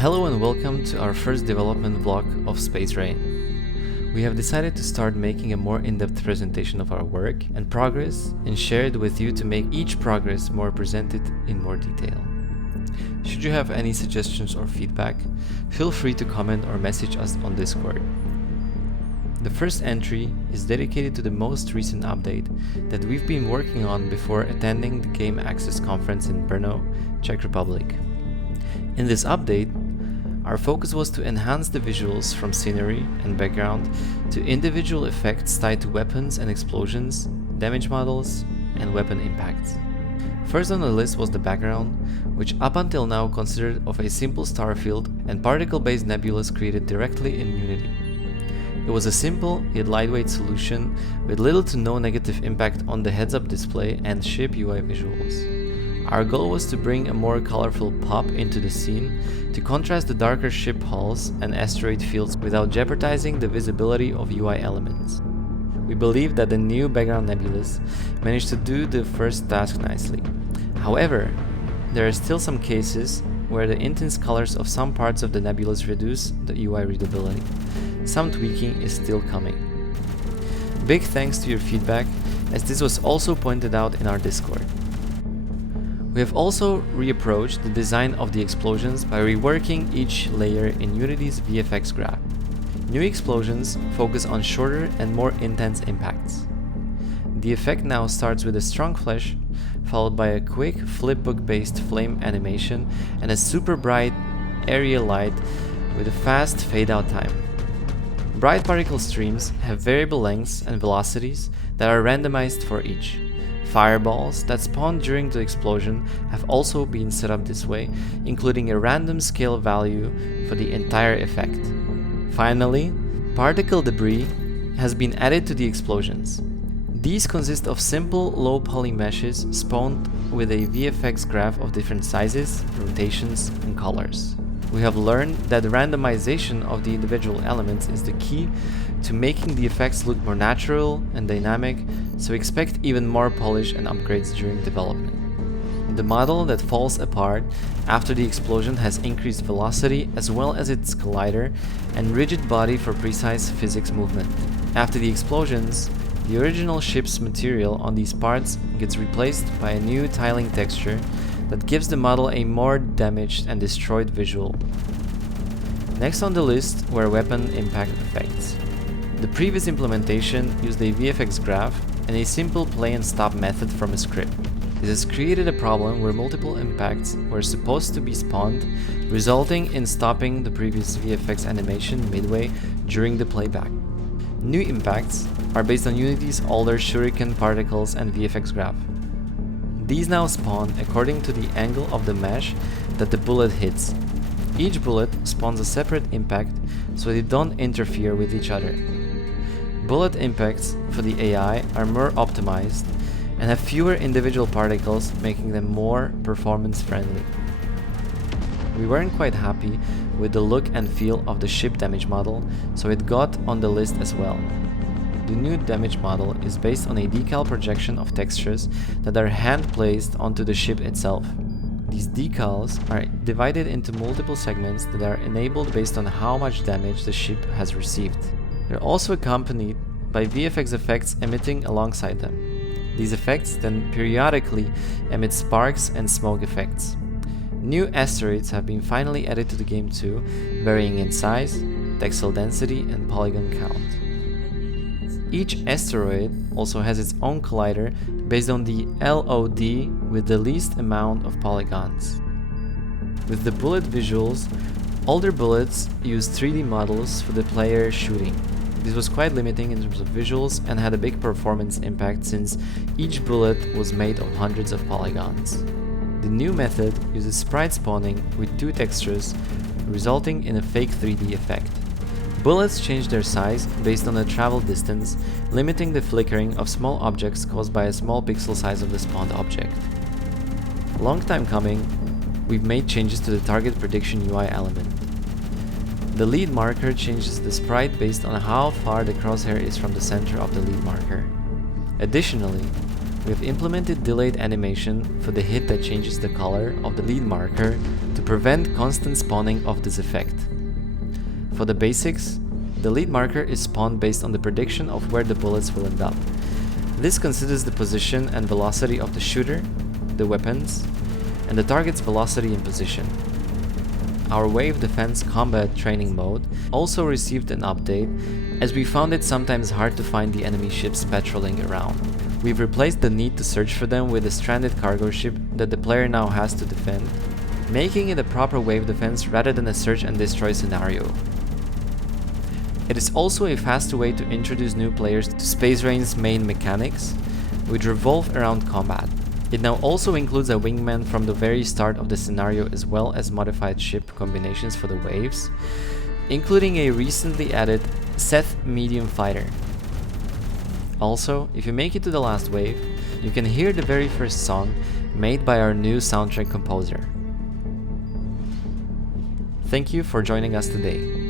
Hello and welcome to our first development vlog of Space Rain. We have decided to start making a more in-depth presentation of our work and progress and share it with you to make each progress more presented in more detail. Should you have any suggestions or feedback, feel free to comment or message us on Discord. The first entry is dedicated to the most recent update that we've been working on before attending the Game Access conference in Brno, Czech Republic. In this update, our focus was to enhance the visuals from scenery and background to individual effects tied to weapons and explosions, damage models, and weapon impacts. First on the list was the background, which up until now consisted of a simple star field and particle-based nebulous created directly in Unity. It was a simple yet lightweight solution with little to no negative impact on the heads-up display and ship UI visuals. Our goal was to bring a more colorful pop into the scene to contrast the darker ship hulls and asteroid fields without jeopardizing the visibility of UI elements. We believe that the new background nebulous managed to do the first task nicely. However, there are still some cases where the intense colors of some parts of the nebulous reduce the UI readability. Some tweaking is still coming. Big thanks to your feedback, as this was also pointed out in our Discord. We have also reapproached the design of the explosions by reworking each layer in Unity's VFX graph. New explosions focus on shorter and more intense impacts. The effect now starts with a strong flash, followed by a quick flipbook-based flame animation and a super bright area light with a fast fade-out time. Bright particle streams have variable lengths and velocities that are randomized for each. Fireballs that spawn during the explosion have also been set up this way, including a random scale value for the entire effect. Finally, particle debris has been added to the explosions. These consist of simple low poly meshes spawned with a VFX graph of different sizes, rotations, and colors. We have learned that the randomization of the individual elements is the key to making the effects look more natural and dynamic, so expect even more polish and upgrades during development. The model that falls apart after the explosion has increased velocity as well as its collider and rigid body for precise physics movement. After the explosions, the original ship's material on these parts gets replaced by a new tiling texture that gives the model a more damaged and destroyed visual. Next on the list were weapon impact effects. The previous implementation used a VFX graph and a simple play and stop method from a script. This has created a problem where multiple impacts were supposed to be spawned, resulting in stopping the previous VFX animation midway during the playback. New impacts are based on Unity's older shuriken particles and VFX graph. These now spawn according to the angle of the mesh that the bullet hits. Each bullet spawns a separate impact so they don't interfere with each other. Bullet impacts for the AI are more optimized and have fewer individual particles, making them more performance friendly. We weren't quite happy with the look and feel of the ship damage model, so it got on the list as well. The new damage model is based on a decal projection of textures that are hand-placed onto the ship itself. These decals are divided into multiple segments that are enabled based on how much damage the ship has received. They're also accompanied by VFX effects emitting alongside them. These effects then periodically emit sparks and smoke effects. New asteroids have been finally added to the game too, varying in size, texel density, and polygon count. Each asteroid also has its own collider based on the LOD with the least amount of polygons. With the bullet visuals, older bullets used 3D models for the player shooting. This was quite limiting in terms of visuals and had a big performance impact since each bullet was made of hundreds of polygons. The new method uses sprite spawning with two textures, resulting in a fake 3D effect. Bullets change their size based on the travel distance, limiting the flickering of small objects caused by a small pixel size of the spawned object. Long time coming, we've made changes to the target prediction UI element. The lead marker changes the sprite based on how far the crosshair is from the center of the lead marker. Additionally, we have implemented delayed animation for the hit that changes the color of the lead marker to prevent constant spawning of this effect. For the basics, the lead marker is spawned based on the prediction of where the bullets will end up. This considers the position and velocity of the shooter, the weapons, and the target's velocity and position. Our Wave Defense Combat Training mode also received an update, as we found it sometimes hard to find the enemy ships patrolling around. We've replaced the need to search for them with a stranded cargo ship that the player now has to defend, making it a proper wave defense rather than a search and destroy scenario. It is also a faster way to introduce new players to Space Rain's main mechanics, which revolve around combat. It now also includes a wingman from the very start of the scenario, as well as modified ship combinations for the waves, including a recently added Seth medium fighter. Also, if you make it to the last wave, you can hear the very first song made by our new soundtrack composer. Thank you for joining us today.